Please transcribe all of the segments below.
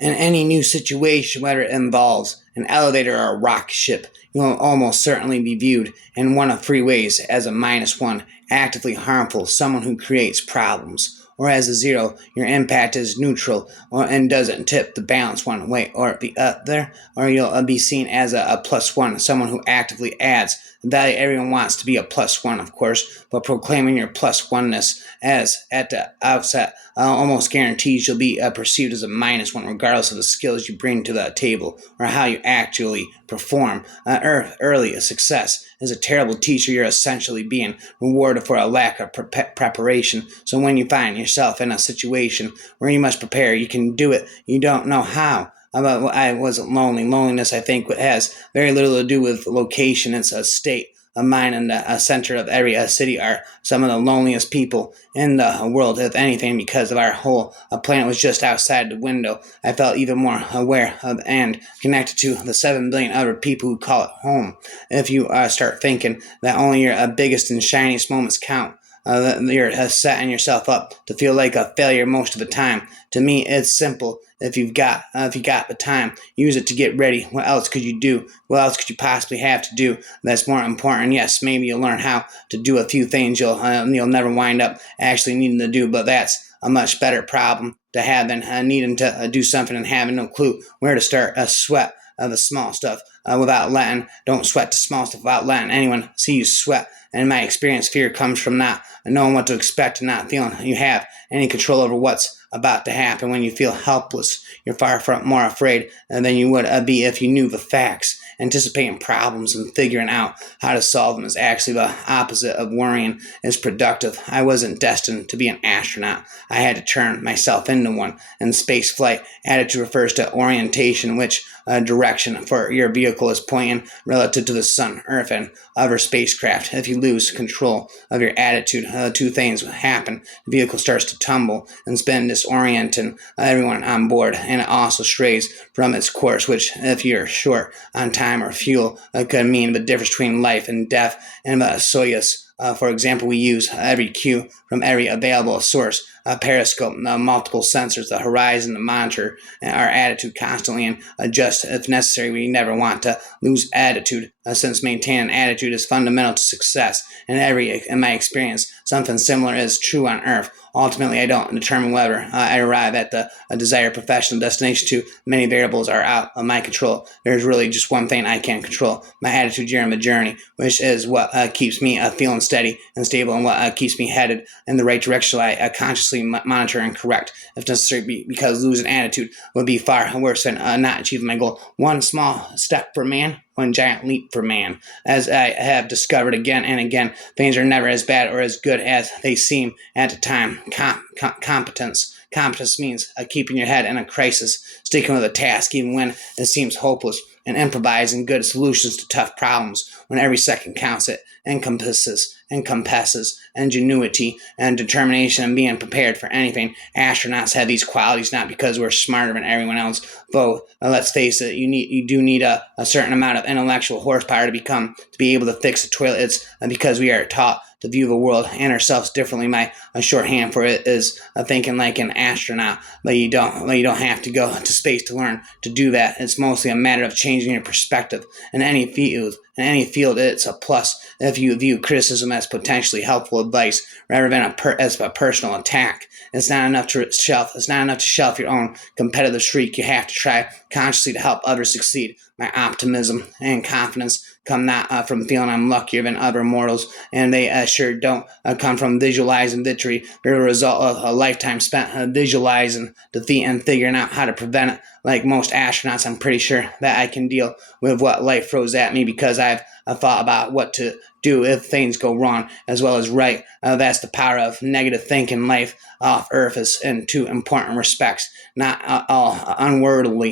In any new situation, whether it involves an elevator or a rocket ship, you will almost certainly be viewed in one of three ways: as a -1, actively harmful, someone who creates problems; or as a 0, your impact is neutral and doesn't tip the balance one way or the other; or you'll be seen as a +1, someone who actively adds value. Everyone wants to be a +1, of course, but proclaiming your +1ness as at the outset almost guarantees you'll be perceived as a -1, regardless of the skills you bring to the table or how you actually perform. Early success is a terrible teacher. You're essentially being rewarded for a lack of preparation. So when you find yourself in a situation where you must prepare, you can do it. You don't know how. I wasn't lonely. Loneliness, I think, has very little to do with location. It's a state of mind, and the center of every city are some of the loneliest people in the world, if anything, because of our whole planet was just outside the window. I felt even more aware of and connected to the 7 billion other people who call it home. If you start thinking that only your biggest and shiniest moments count, you're setting yourself up to feel like a failure most of the time. To me, it's simple. If you got the time, use it to get ready. What else could you do? What else could you possibly have to do that's more important? Yes, maybe you'll learn how to do a few things you'll never wind up actually needing to do, but that's a much better problem to have than needing to do something and having no clue where to start. Sweat the small stuff without letting. Don't sweat the small stuff without letting anyone see you sweat. And in my experience, fear comes from not knowing what to expect and not feeling you have any control over what's about to happen. When you feel helpless, you're far from more afraid than you would be if you knew the facts. Anticipating problems and figuring out how to solve them is actually the opposite of worrying. Is productive. I wasn't destined to be an astronaut. I had to turn myself into one. And space flight attitude refers to orientation, which direction for your vehicle is pointing relative to the sun, Earth, and other spacecraft. If you lose control of your attitude, two things happen. The vehicle starts to tumble and spin, disorienting everyone on board, and it also strays from its course, which, if you're short on time or fuel, could mean the difference between life and death. And the Soyuz, for example, we use every cue from every available source: a periscope, multiple sensors, the horizon, to monitor our attitude constantly and adjust if necessary. We never want to lose attitude, since maintaining attitude is fundamental to success. In my experience, something similar is true on Earth. Ultimately, I don't determine whether I arrive at the desired professional destination. Too many variables are out of my control. There's really just one thing I can control: my attitude during the journey, which is what keeps me feeling steady and stable, and what keeps me headed in the right direction. I consciously monitor and correct if necessary, because losing attitude would be far worse than not achieving my goal. One small step for man, one giant leap for man. As I have discovered again and again, things are never as bad or as good as they seem at the time. Competence. Competence means keeping your head in a crisis, sticking with a task even when it seems hopeless, and improvising good solutions to tough problems when every second counts. It encompasses ingenuity and determination and being prepared for anything. Astronauts have these qualities not because we're smarter than everyone else, though let's face it, you do need a certain amount of intellectual horsepower to be able to fix a toilet. It's because we are taught to view the world and ourselves differently. My shorthand for it is thinking like an astronaut, but you don't have to go to space to learn to do that. It's mostly a matter of changing your perspective. In any field, it's a plus if you view criticism as potentially helpful advice rather than as a personal attack. It's not enough to shelf your own competitive streak. You have to try consciously to help others succeed. My optimism and confidence come not from feeling I'm luckier than other mortals, and they sure don't come from visualizing victory. They're a result of a lifetime spent visualizing defeat and figuring out how to prevent it. Like most astronauts, I'm pretty sure that I can deal with what life throws at me because I've thought about what to do if things go wrong as well as right. That's the power of negative thinking. Life off Earth is in two important respects. Not all unworldly.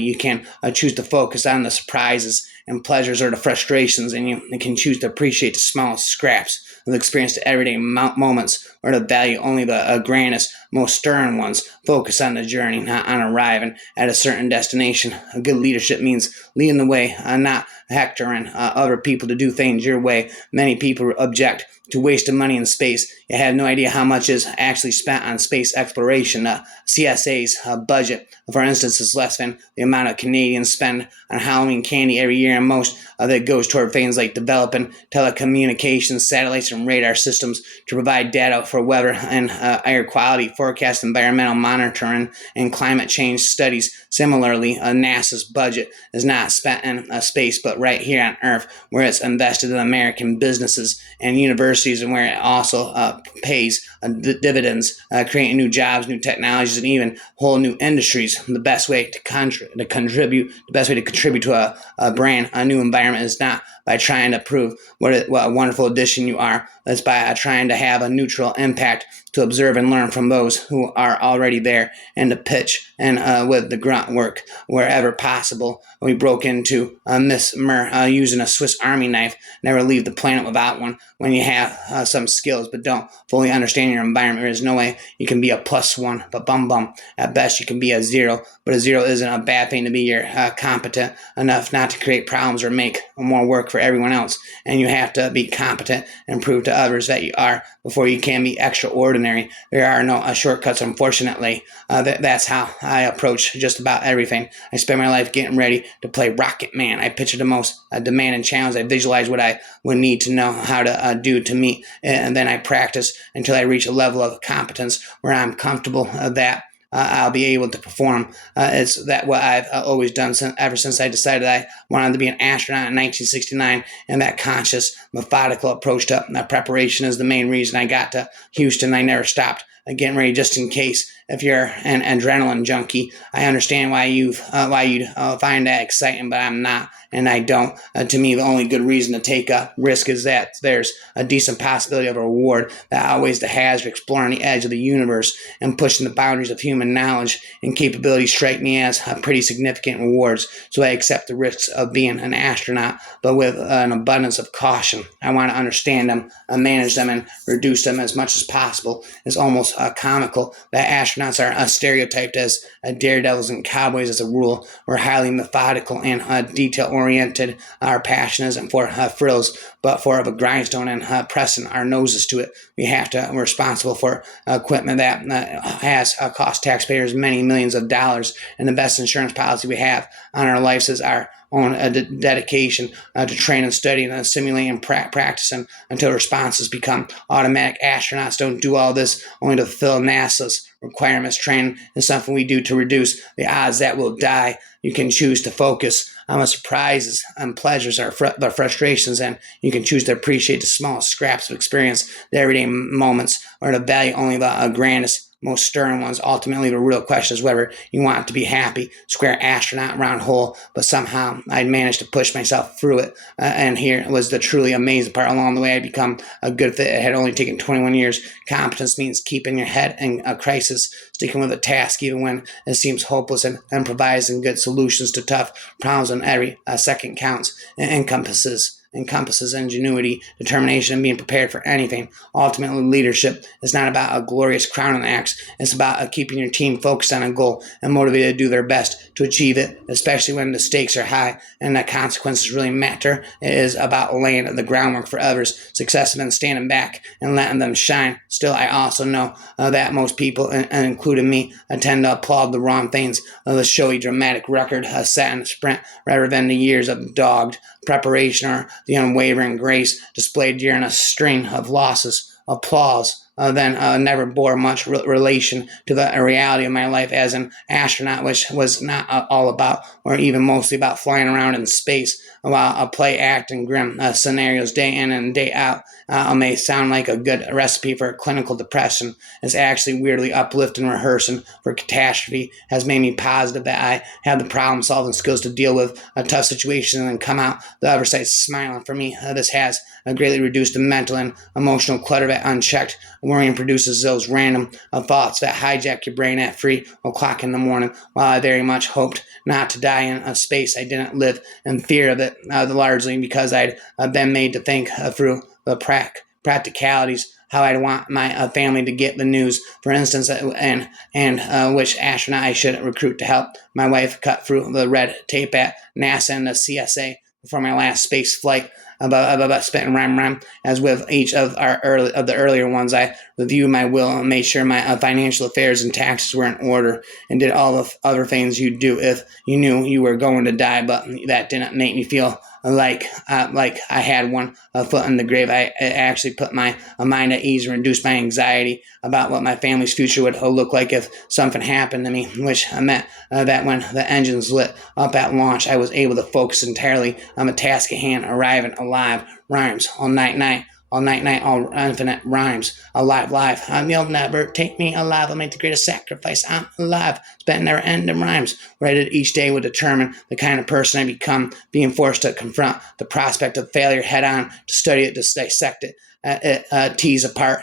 You can choose to focus on the surprises and pleasures or the frustrations, and you can choose to appreciate the smallest scraps of the experience, the everyday moments, or to value only the grandest, most stern ones. Focus on the journey, not on arriving at a certain destination. A good leadership means leading the way, not lecturing other people to do things your way. Many people object to wasting money in space. You have no idea how much is actually spent on space exploration. CSA's budget, for instance, is less than the amount of Canadians spend on Halloween candy every year, and most of it goes toward things like developing telecommunications, satellites, and radar systems to provide data for weather and air quality forecast, environmental monitoring, and climate change studies. Similarly, NASA's budget is not spent in space, but right here on Earth, where it's invested in American businesses and universities, and where it also pays dividends, creating new jobs, new technologies, and even whole new industries. The best way to contribute to a brand, a new environment, is not by trying to prove what a wonderful addition you are. It's by trying to have a neutral impact, to observe and learn from those who are already there, and to pitch and with the grunt work wherever possible. We broke into Miss Mur using a Swiss Army knife. Never leave the planet without one. When you have some skills but don't fully understand your environment, there is no way you can be a +1, but at best you can be a 0. But a 0 isn't a bad thing to be. You're competent enough not to create problems or make more work for everyone else, and you have to be competent and prove to others that you are before you can be extraordinary. There are no shortcuts, unfortunately. That's how I approach just about everything. I spend my life getting ready to play Rocket Man. I picture the most demanding challenge. I visualize what I would need to know how to do to meet, and then I practice until I reach a level of competence where I'm comfortable that I'll be able to perform. It's that what I've always done ever since I decided I wanted to be an astronaut in 1969, and that conscious, methodical approach to preparation is the main reason I got to Houston. I never stopped getting ready just in case. If you're an adrenaline junkie, I understand why you'd find that exciting, but I'm not, and I don't. To me, the only good reason to take a risk is that there's a decent possibility of a reward. That outweighs the hazard. Exploring the edge of the universe and pushing the boundaries of human knowledge and capability strike me as pretty significant rewards. So I accept the risks of being an astronaut, but with an abundance of caution. I want to understand them, manage them, and reduce them as much as possible. It's almost comical that astronauts are stereotyped as daredevils and cowboys as a rule. We're highly methodical and detail-oriented. Our passion isn't for frills, but for a grindstone and pressing our noses to it. We're responsible for equipment that has cost taxpayers many millions of dollars, and the best insurance policy we have on our lives is our own dedication to train and study and simulate and practicing until responses become automatic. Astronauts don't do all this only to fulfill NASA's requirements. Training is something we do to reduce the odds that we'll die. You can choose to focus on the surprises and pleasures, the frustrations, and you can choose to appreciate the smallest scraps of experience, the everyday moments, or to value only the grandest, most stirring ones. Ultimately, the real question is whether you want to be happy. Square astronaut, round hole, but somehow I'd managed to push myself through it. And here was the truly amazing part. Along the way, I'd become a good fit. It had only taken 21 years. Competence means keeping your head in a crisis, sticking with a task even when it seems hopeless, and improvising good solutions to tough problems, and every second counts. It encompasses ingenuity, determination, and being prepared for anything. Ultimately, leadership is not about a glorious crown and axe. It's about keeping your team focused on a goal and motivated to do their best to achieve it, especially when the stakes are high and the consequences really matter. It is about laying the groundwork for others' success and then standing back and letting them shine. Still, I also know that most people, and including me, tend to applaud the wrong things. The showy, dramatic record set in a sprint rather than the years of dogged preparation or the unwavering grace displayed during a string of losses. Applause then never bore much relation to the reality of my life as an astronaut, which was not all about, or even mostly about, flying around in space while I play act in grim scenarios day in and day out. May sound like a good recipe for clinical depression. It's actually weirdly uplifting. Rehearsing for catastrophe has made me positive that I have the problem-solving skills to deal with a tough situation and then come out the other side smiling. For me, this has greatly reduced the mental and emotional clutter that unchecked worrying produces those random thoughts that hijack your brain at 3 o'clock in the morning. While I very much hoped not to die in a space, I didn't live in fear of it, largely because I'd been made to think through the practicalities, how I'd want my family to get the news, for instance, and which astronaut I should recruit to help my wife cut through the red tape at NASA and the CSA. before my last space flight about spitting rhyme. As with each of the earlier ones, I reviewed my will and made sure my financial affairs and taxes were in order, and did all the other things you'd do if you knew you were going to die. But that didn't make me feel like I had one foot in the grave. I actually put my mind at ease and reduced my anxiety about what my family's future would look like if something happened to me, which meant that when the engines lit up at launch, I was able to focus entirely on the task at hand, arriving alive. Rhymes all night, all infinite rhymes, alive, live. You'll never take me alive. I'll make the greatest sacrifice. I'm alive. Spent never ending rhymes. What I did each day would determine the kind of person I become, being forced to confront the prospect of failure head on, to study it, to dissect it. Tease apart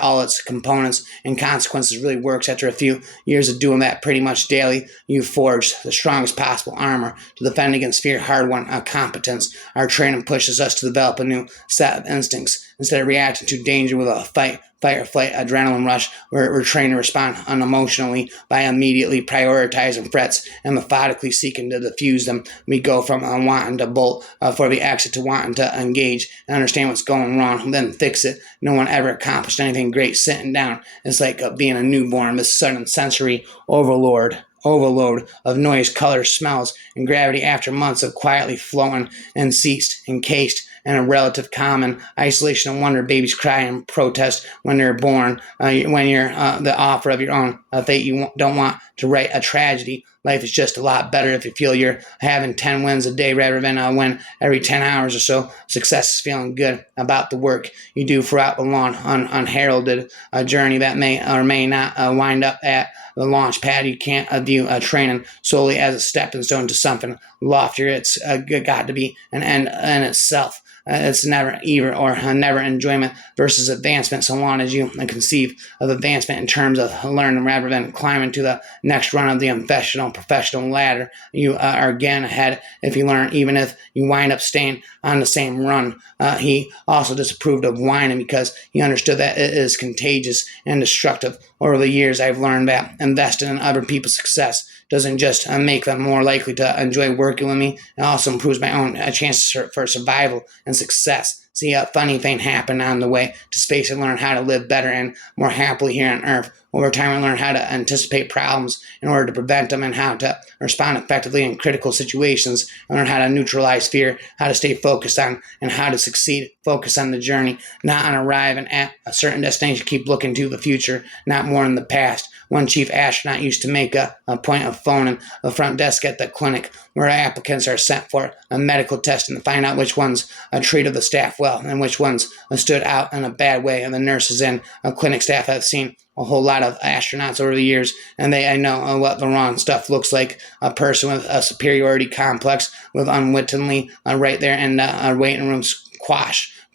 all its components and consequences really works. After a few years of doing that pretty much daily, you forge the strongest possible armor to defend against fear, hard-won competence. Our training pushes us to develop a new set of instincts. Instead of reacting to danger with a fight or flight adrenaline rush, we're trained to respond unemotionally by immediately prioritizing threats and methodically seeking to defuse them. We go from wanting to bolt for the exit to wanting to engage and understand what's going wrong, then fix it. No one ever accomplished anything great sitting down. It's like being a newborn, this sudden sensory overload of noise, colors, smells, and gravity after months of quietly flowing and ceased, encased in a relative calm and isolation and wonder. Babies cry and protest when they're born. When you're the author of your own fate, you don't want to write a tragedy. Life is just a lot better if you feel you're having 10 wins a day rather than a win every 10 hours or so. Success is feeling good about the work you do throughout the long, unheralded journey that may or may not wind up at the launch pad. You can't view training solely as a stepping stone to something loftier. It's got to be an end in itself. It's never either or never enjoyment versus advancement, so long as you conceive of advancement in terms of learning rather than climbing to the next run of the professional ladder. You are again ahead if you learn, even if you wind up staying on the same run. He also disapproved of whining because he understood that it is contagious and destructive. Over the years, I've learned that investing in other people's success doesn't just make them more likely to enjoy working with me, it also improves my own chances for survival and success. See a funny thing happen on the way to space and learn how to live better and more happily here on Earth. Over time, I learned how to anticipate problems in order to prevent them and how to respond effectively in critical situations. I learned how to neutralize fear, how to stay focused on, and how to succeed. Focus on the journey, not on arriving at a certain destination. Keep looking to the future, not more in the past. One chief astronaut used to make a point of phoning the front desk at the clinic where applicants are sent for a medical test and to find out which ones treated the staff well and which ones stood out in a bad way. And the nurses and clinic staff have seen a whole lot of astronauts over the years, and I know what the wrong stuff looks like. A person with a superiority complex with unwittingly right there in the waiting room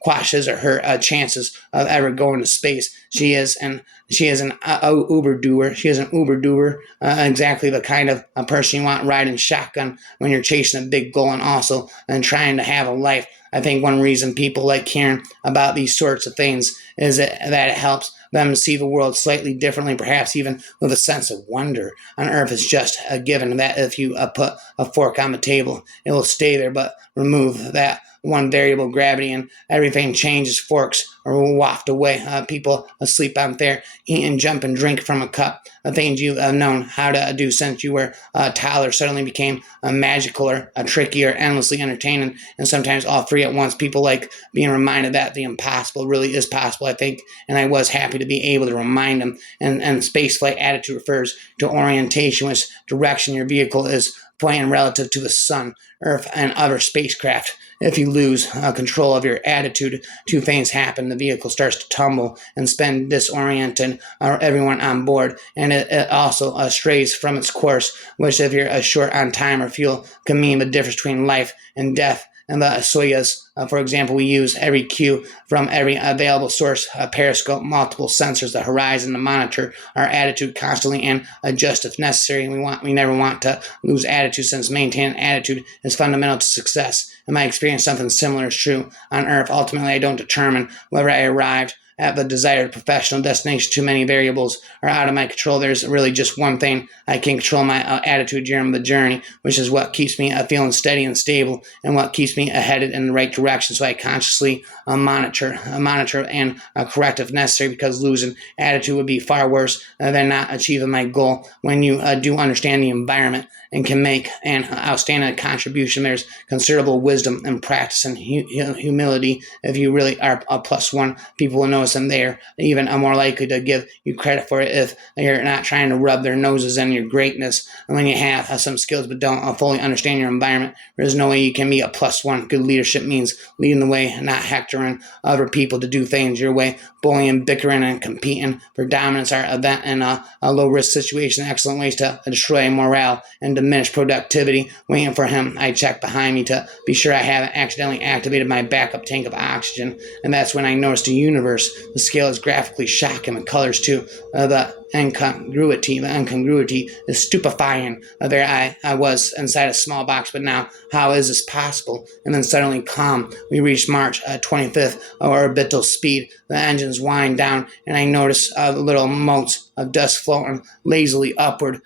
quashes or her chances of ever going to space. She is an Uber doer. She is an Uber doer, exactly the kind of a person you want riding shotgun when you're chasing a big goal and trying to have a life. I think one reason people like hearing about these sorts of things is that it helps them to see the world slightly differently, perhaps even with a sense of wonder. On Earth, it's just a given that if you put a fork on the table, it will stay there, but remove that one variable, gravity, and everything changes. Forks are waft away. People asleep out there, eat and jump and drink from a cup. Things you have known how to do since you were a toddler suddenly became magical or tricky or endlessly entertaining, and sometimes all three at once. People like being reminded that the impossible really is possible, I think, and I was happy to be able to remind them. And spaceflight attitude refers to orientation, which direction your vehicle is pointing relative to the sun, Earth, and other spacecraft. If you lose control of your attitude, two things happen. The vehicle starts to tumble and spin disoriented everyone on board, and it also strays from its course, which if you're short on time or fuel can mean the difference between life and death. And the Soyuz, for example, we use every cue from every available source, a periscope, multiple sensors, the horizon to monitor our attitude constantly and adjust if necessary. We never want to lose attitude, since maintaining attitude is fundamental to success. In my experience, something similar is true on Earth. Ultimately, I don't determine whether I arrived have a desired professional destination. Too many variables are out of my control. There's really just one thing I can control: my attitude during the journey, which is what keeps me feeling steady and stable, and what keeps me headed in the right direction. So I consciously monitor and correct if necessary, because losing attitude would be far worse than not achieving my goal. When you do understand the environment and can make an outstanding contribution, there's considerable wisdom and practice and humility. If you really are a +1, people will notice, and they're even more likely to give you credit for it if you're not trying to rub their noses in your greatness. And when you have some skills but don't fully understand your environment, there's no way you can be a +1. Good leadership means leading the way, not hectoring other people to do things your way. Bullying, bickering, and competing for dominance are event in a low-risk situation excellent ways to destroy morale and diminish productivity. Waiting for him, I check behind me to be sure I haven't accidentally activated my backup tank of oxygen, and that's when I notice the universe. The scale is graphically shocking, the colors too. The incongruity is stupefying. There I was inside a small box, but now how is this possible? And then suddenly calm. We reached March 25th, orbital speed. The engines wind down, and I notice little motes of dust floating lazily upward.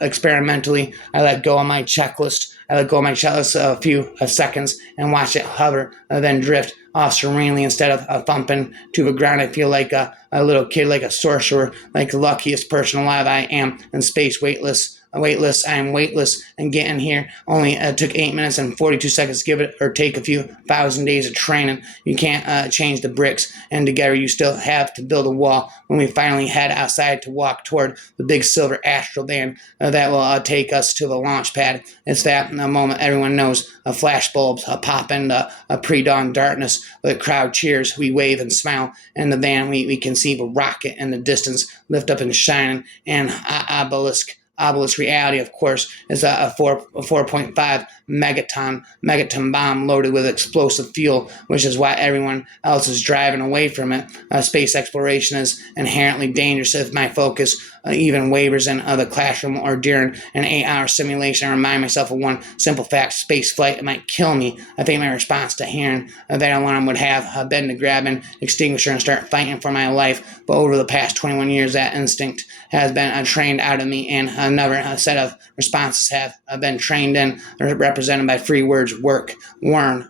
Experimentally, I let go of my checklist. A few seconds and watch it hover, then drift off serenely instead of thumping to the ground. I feel like a little kid, like a sorcerer, like the luckiest person alive. I am in space, weightless. I am weightless, and getting here only took 8 minutes and 42 seconds. Give it or take a few thousand days of training. You can't change the bricks, and together you still have to build a wall. When we finally head outside to walk toward the big silver astral van that will take us to the launch pad, it's that moment everyone knows. Flashbulbs pop into pre-dawn darkness. The crowd cheers. We wave and smile. In the van, we can see the rocket in the distance lift up and shine, and obelisk reality, of course, is a 4.5 megaton bomb loaded with explosive fuel, which is why everyone else is driving away from it. Space exploration is inherently dangerous. If my focus even wavers in the classroom or during an 8-hour simulation, I remind myself of one simple fact: space flight might kill me. I think my response to hearing that alarm would have been to grab an extinguisher and start fighting for my life. But over the past 21 years, that instinct has been trained out of me, and another set of responses have been trained in, represented by three words: warn.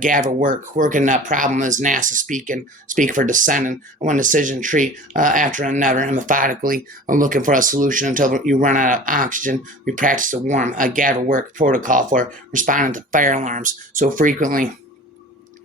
Gather, working that problem is NASA speak for descending one decision tree after another, and methodically looking for a solution until you run out of oxygen. We practice the warm, gather work protocol for responding to fire alarms so frequently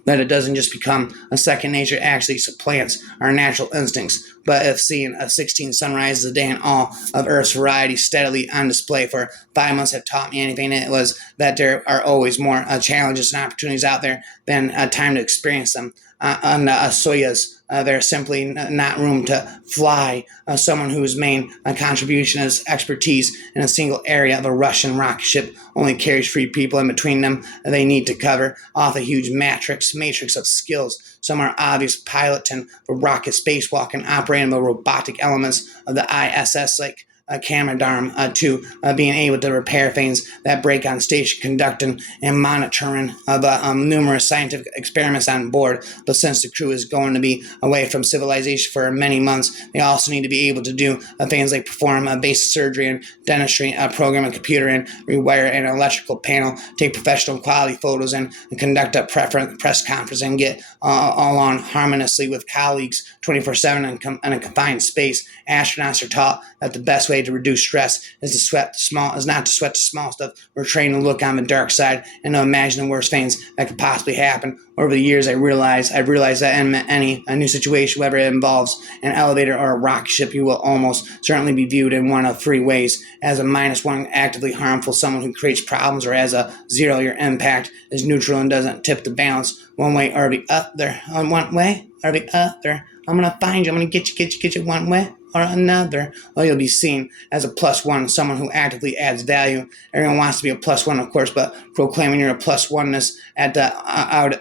that it doesn't just become a second nature, it actually supplants our natural instincts. But if seeing 16 sunrises a day and all of Earth's variety steadily on display for 5 months have taught me anything, it was that there are always more challenges and opportunities out there than time to experience them. On Soyuz, there's simply not room to fly someone whose main contribution is expertise in a single area of a Russian rocket ship only carries 3 people in between them. They need to cover off a huge matrix of skills. Some are obvious: piloting for rocket spacewalking, operating the robotic elements of the ISS like Canadarm, to being able to repair things that break on station, conducting and monitoring the numerous scientific experiments on board. But since the crew is going to be away from civilization for many months, they also need to be able to do things like perform basic surgery and dentistry, program a computer and rewire an electrical panel, take professional quality photos, and conduct a press conference, and get all on harmoniously with colleagues 24/7 in a confined space. Astronauts are taught that the best way to reduce stress is not to sweat the small stuff. We're trained to look on the dark side and to imagine the worst things that could possibly happen. Over the years, I've realized that in any new situation, whether it involves an elevator or a rocket ship, you will almost certainly be viewed in one of 3 ways: as a -1, actively harmful, someone who creates problems, or as a 0, your impact is neutral and doesn't tip the balance one way or the other. One way or the other. I'm gonna find you. I'm gonna get you one way or another. Or you'll be seen as a +1, someone who actively adds value. Everyone wants to be a +1, of course, but proclaiming you're a +1ness at the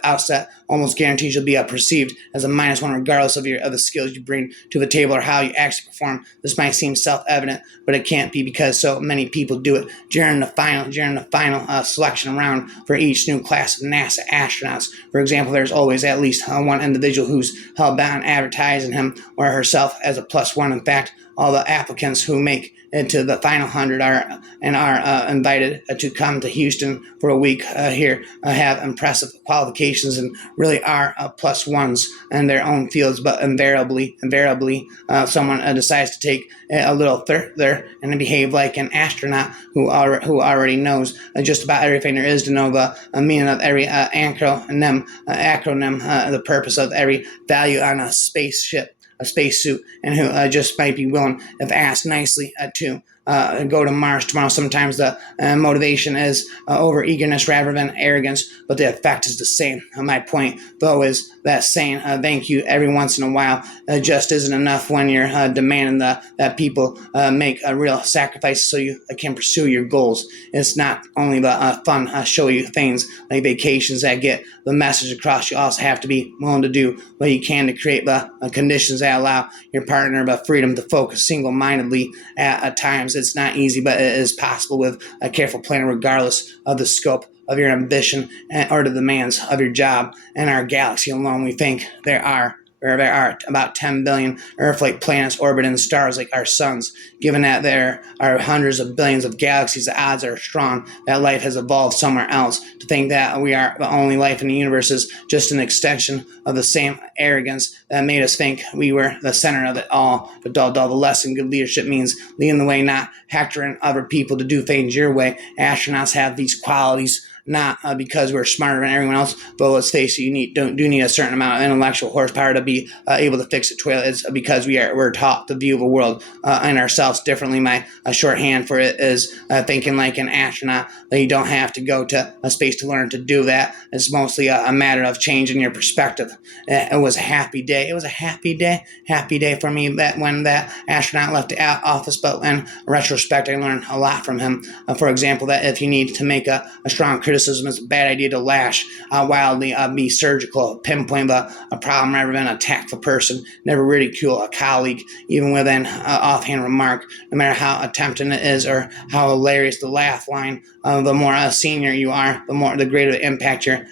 outset almost guarantees you'll be perceived as a -1 regardless of the skills you bring to the table or how you actually perform. This might seem self-evident, but it can't be because so many people do it during the final selection round for each new class of NASA astronauts. For example, there's always at least one individual who's hell-bent on advertising him or herself as a +1. In fact, all the applicants who make into the final 100 are invited to come to Houston for a week here, have impressive qualifications and really are +1s in their own fields. But invariably, someone decides to take a little further and behave like an astronaut who already knows just about everything there is to know, the meaning of every acronym, the purpose of every value on a spaceship, a spacesuit, and who just might be willing, if asked nicely, to go to Mars tomorrow. Sometimes the motivation is over eagerness rather than arrogance, but the effect is the same. My point, though, is that saying thank you every once in a while just isn't enough when you're demanding that people make a real sacrifice so you can pursue your goals. It's not only the fun showy things like vacations that get the message across. You also have to be willing to do what you can to create the conditions that allow your partner the freedom to focus single-mindedly at times. It's not easy, but it is possible with a careful planning, regardless of the scope of your ambition or the demands of your job. In our galaxy alone, we think there are about 10 billion Earth-like planets orbiting stars like our suns. Given that there are hundreds of billions of galaxies, the odds are strong that life has evolved somewhere else. To think that we are the only life in the universe is just an extension of the same arrogance that made us think we were the center of it all. But the lesson good leadership means leading the way, not hectoring other people to do things your way. Astronauts have these qualities not because we're smarter than everyone else, but let's face it, you do need a certain amount of intellectual horsepower to be able to fix a toilet. It's because we're taught to view the world and ourselves differently. My shorthand for it is thinking like an astronaut, that you don't have to go to a space to learn to do that. It's mostly a matter of changing your perspective. It was a happy day. It was a happy day for me that when that astronaut left the office, but in retrospect, I learned a lot from him. For example, that if you need to make a strong criticism, it's a bad idea to lash wildly, be surgical, pinpoint a problem rather than attack the person. Never ridicule a colleague, even with an offhand remark, no matter how tempting it is or how hilarious the laugh line. The more senior you are, the greater the impact your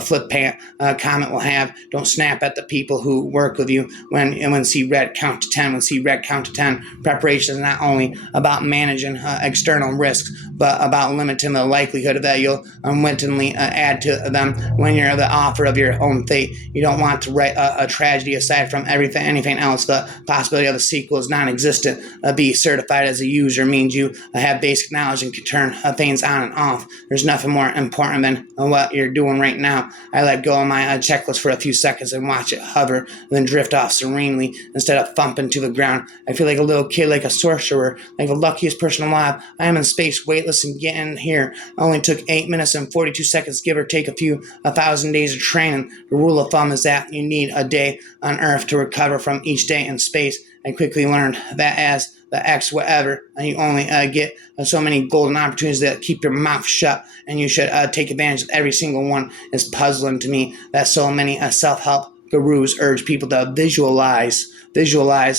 flip-pant comment will have. Don't snap at the people who work with you when see red, count to 10. When see red, count to 10. Preparation is not only about managing external risks, but about limiting the likelihood that you'll unwittingly add to them when you're the author of your own fate. You don't want to write a tragedy. Aside from anything else, the possibility of a sequel is non-existent. Be certified as a user means you have basic knowledge and can turn things on and off. There's nothing more important than what you're doing right now. I let go of my checklist for a few seconds and watch it hover and then drift off serenely instead of thumping to the ground. I feel like a little kid, like a sorcerer, like the luckiest person alive. I am in space, weightless, and getting here. I only took 8 minutes and 42 seconds, give or take a few 1,000 days of training. The rule of thumb is that you need a day on Earth to recover from each day in space. I quickly learned that as the X whatever, and you only get so many golden opportunities that keep your mouth shut, and you should take advantage of every single one. It's puzzling to me that so many self-help gurus urge people to visualize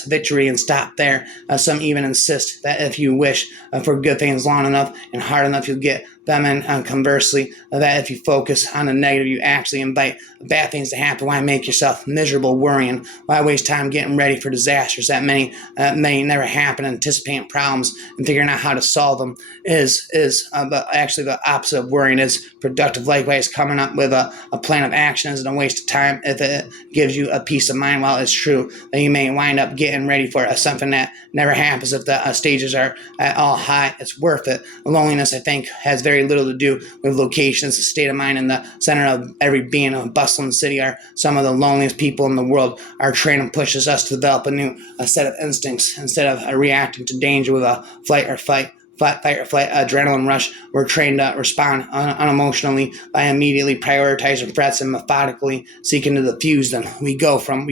victory and stop there. Some even insist that if you wish for good things long enough and hard enough, you'll get them. And conversely, that if you focus on the negative, you actually invite bad things to happen. Why make yourself miserable worrying? Why waste time getting ready for disasters that may never happen? Anticipating problems and figuring out how to solve them is actually the opposite of worrying. Is productive. Likewise, coming up with a plan of action isn't a waste of time if it gives you a peace of mind. While it's true that you may wind up getting ready for something that never happens if the stages are at all high, it's worth it. Loneliness, I think, has very little to do with location. It's a state of mind in the center of every being. A bustling city are some of the loneliest people in the world. Our training pushes us to develop a new set of instincts. Instead of reacting to danger with a fight or flight adrenaline rush, we're trained to respond unemotionally by immediately prioritizing threats and methodically seeking to defuse them. We go from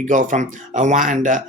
wanting to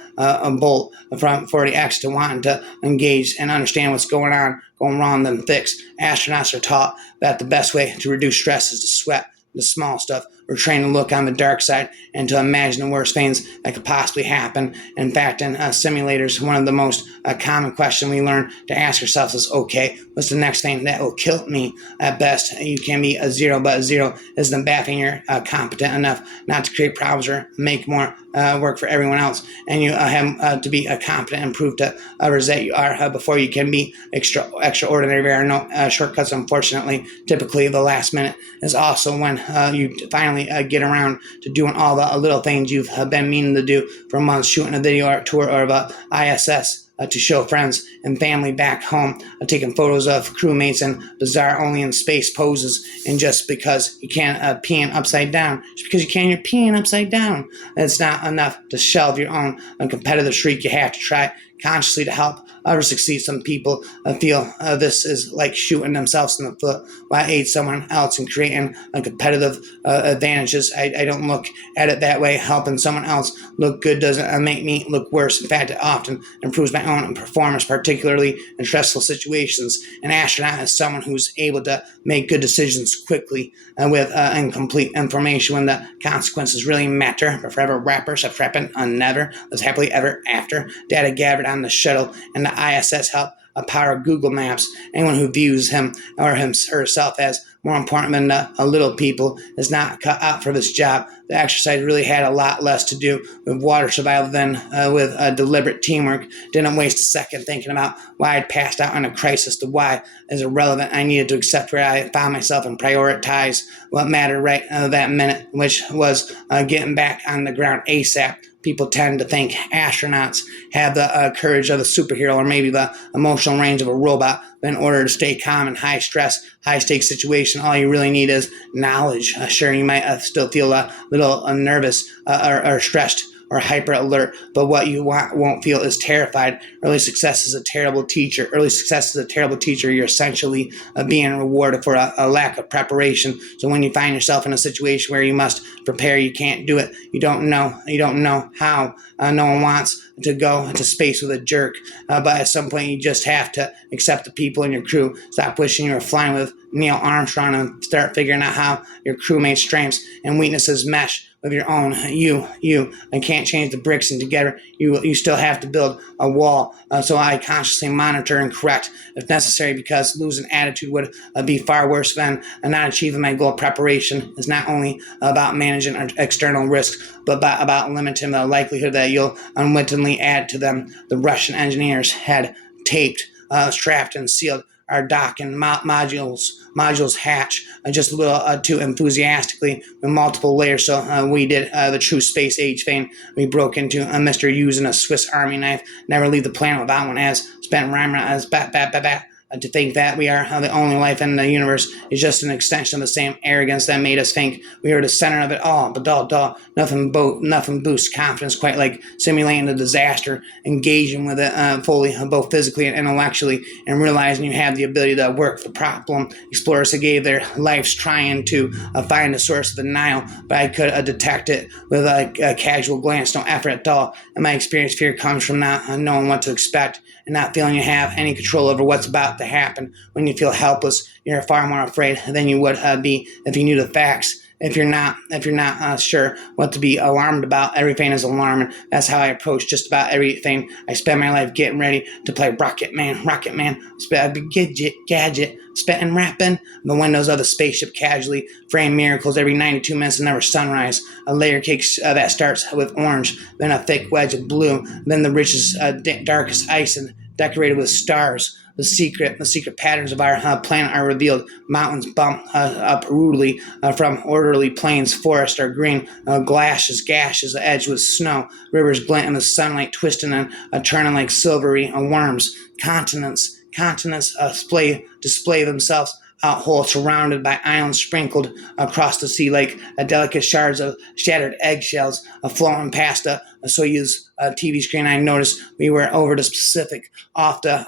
bolt from 40x to wanting to engage and understand what's going wrong, then fix. Astronauts are taught that the best way to reduce stress is to sweat the small stuff we're trained to look on the dark side and to imagine the worst things that could possibly happen. In fact, in simulators, one of the most common questions we learn to ask ourselves is, okay, what's the next thing that will kill me? At best, you can be a zero, but a zero isn't bad thing. You're competent enough not to create problems or make more work for everyone else, and you have to be competent and prove to others that you are before you can be extraordinary. There are no shortcuts, unfortunately. Typically, the last minute is also when you finally get around to doing all the little things you've been meaning to do for months, shooting a video or tour of ISS to show friends and family back home, taking photos of crewmates in bizarre only in space poses, and just because you can't peeing upside down, just because you can, you're peeing upside down. It's not enough to shelve your own competitive streak. You have to try consciously to help others succeed. Some people feel this is like shooting themselves in the foot while aid someone else and creating competitive advantages. I don't look at it that way. Helping someone else look good doesn't make me look worse. In fact, it often improves my own performance, particularly in stressful situations. An astronaut is someone who's able to make good decisions quickly with incomplete information when the consequences really matter. But forever rappers have rapping on never lives happily ever after. Data gathered on the shuttle and the ISS help power Google Maps. Anyone who views him or herself as more important than the little people is not cut out for this job. The exercise really had a lot less to do with water survival than with deliberate teamwork. Didn't waste a second thinking about why I'd passed out in a crisis. The why is irrelevant. I needed to accept where I found myself and prioritize what mattered right that minute, which was getting back on the ground ASAP. People tend to think astronauts have the courage of a superhero or maybe the emotional range of a robot. But in order to stay calm in high stress, high stakes situation, all you really need is knowledge. Sure, you might still feel a little nervous or stressed or hyper alert, but what you won't feel is terrified. Early success is a terrible teacher. You're essentially being rewarded for a lack of preparation. So when you find yourself in a situation where you must prepare, you can't do it. You don't know how. No one wants to go into space with a jerk, but at some point you just have to accept the people in your crew. Stop wishing you were flying with Neil Armstrong and start figuring out how your crewmates' strengths and weaknesses mesh with your own. You and can't change the bricks, and together you still have to build a wall. So I consciously monitor and correct if necessary, because losing attitude would be far worse than not achieving my goal. Preparation is not only about managing external risks, but about limiting the likelihood that you'll unwittingly add to them. The Russian engineers had taped, strapped, and sealed our dock and modules hatch just a little too enthusiastically with multiple layers. So we did the true space age thing. We broke into Mr. using a Swiss Army knife. Never leave the planet without one. As spent rhyme as bat. To think that we are the only life in the universe is just an extension of the same arrogance that made us think we were the center of it all. But nothing boosts confidence quite like simulating a disaster, engaging with it fully, both physically and intellectually, and realizing you have the ability to work the problem. Explorers gave their lives trying to find the source of the Nile, but I could detect it with a casual glance, no effort at all. In my experience, fear comes from not knowing what to expect and not feeling you have any control over what's about to happen. When you feel helpless, you're far more afraid than you would be if you knew the facts. If you're not sure what to be alarmed about, everything is alarming. That's how I approach just about everything. I spend my life getting ready to play Rocket Man, gadget, spitting, rapping the windows of the spaceship casually, frame miracles every 92 minutes and never sunrise. A layer cake that starts with orange, then a thick wedge of blue, then the richest, darkest ice and decorated with stars. The secret patterns of our planet are revealed. Mountains bump up rudely from orderly plains. Forests are green, gashes edged with snow. Rivers glint in the sunlight, twisting and turning like silvery worms. Continents display themselves out whole, surrounded by islands sprinkled across the sea like delicate shards of shattered eggshells floating past a Soyuz TV screen. I noticed we were over the Pacific, off the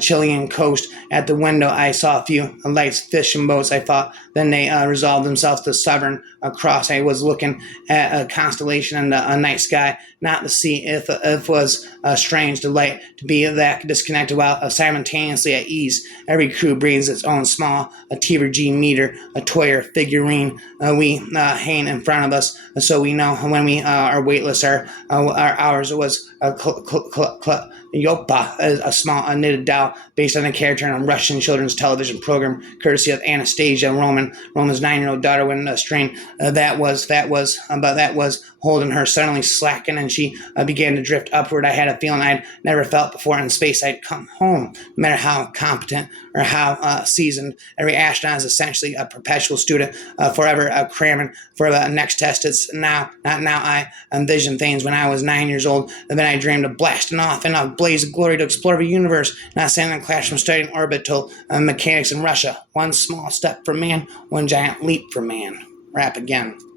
Chilean coast. At the window, I saw a few lights, fishing boats. I thought then they resolved themselves to Southern Cross. I was looking at a constellation in the night sky, not to see if it was strange delight to be that disconnected while simultaneously at ease. Every crew brings its own small T G meter, a toy or figurine we hang in front of us, so we know when we are weightless. Our ours was Yopa, a small knitted doll based on a character in a Russian children's television program, courtesy of Anastasia Roman's 9-year-old daughter. When the strain that was holding her suddenly slackened, and she began to drift upward. I had a feeling I'd never felt before in space. I'd come home. No matter how competent or how seasoned, every astronaut is essentially a perpetual student, forever cramming for the next test. It's not now. I envisioned things when I was 9 years old, and then I dreamed of blasting off in a blaze of glory to explore the universe, not sitting in a classroom studying orbital mechanics in Russia. One small step for man, one giant leap for man. Rap again.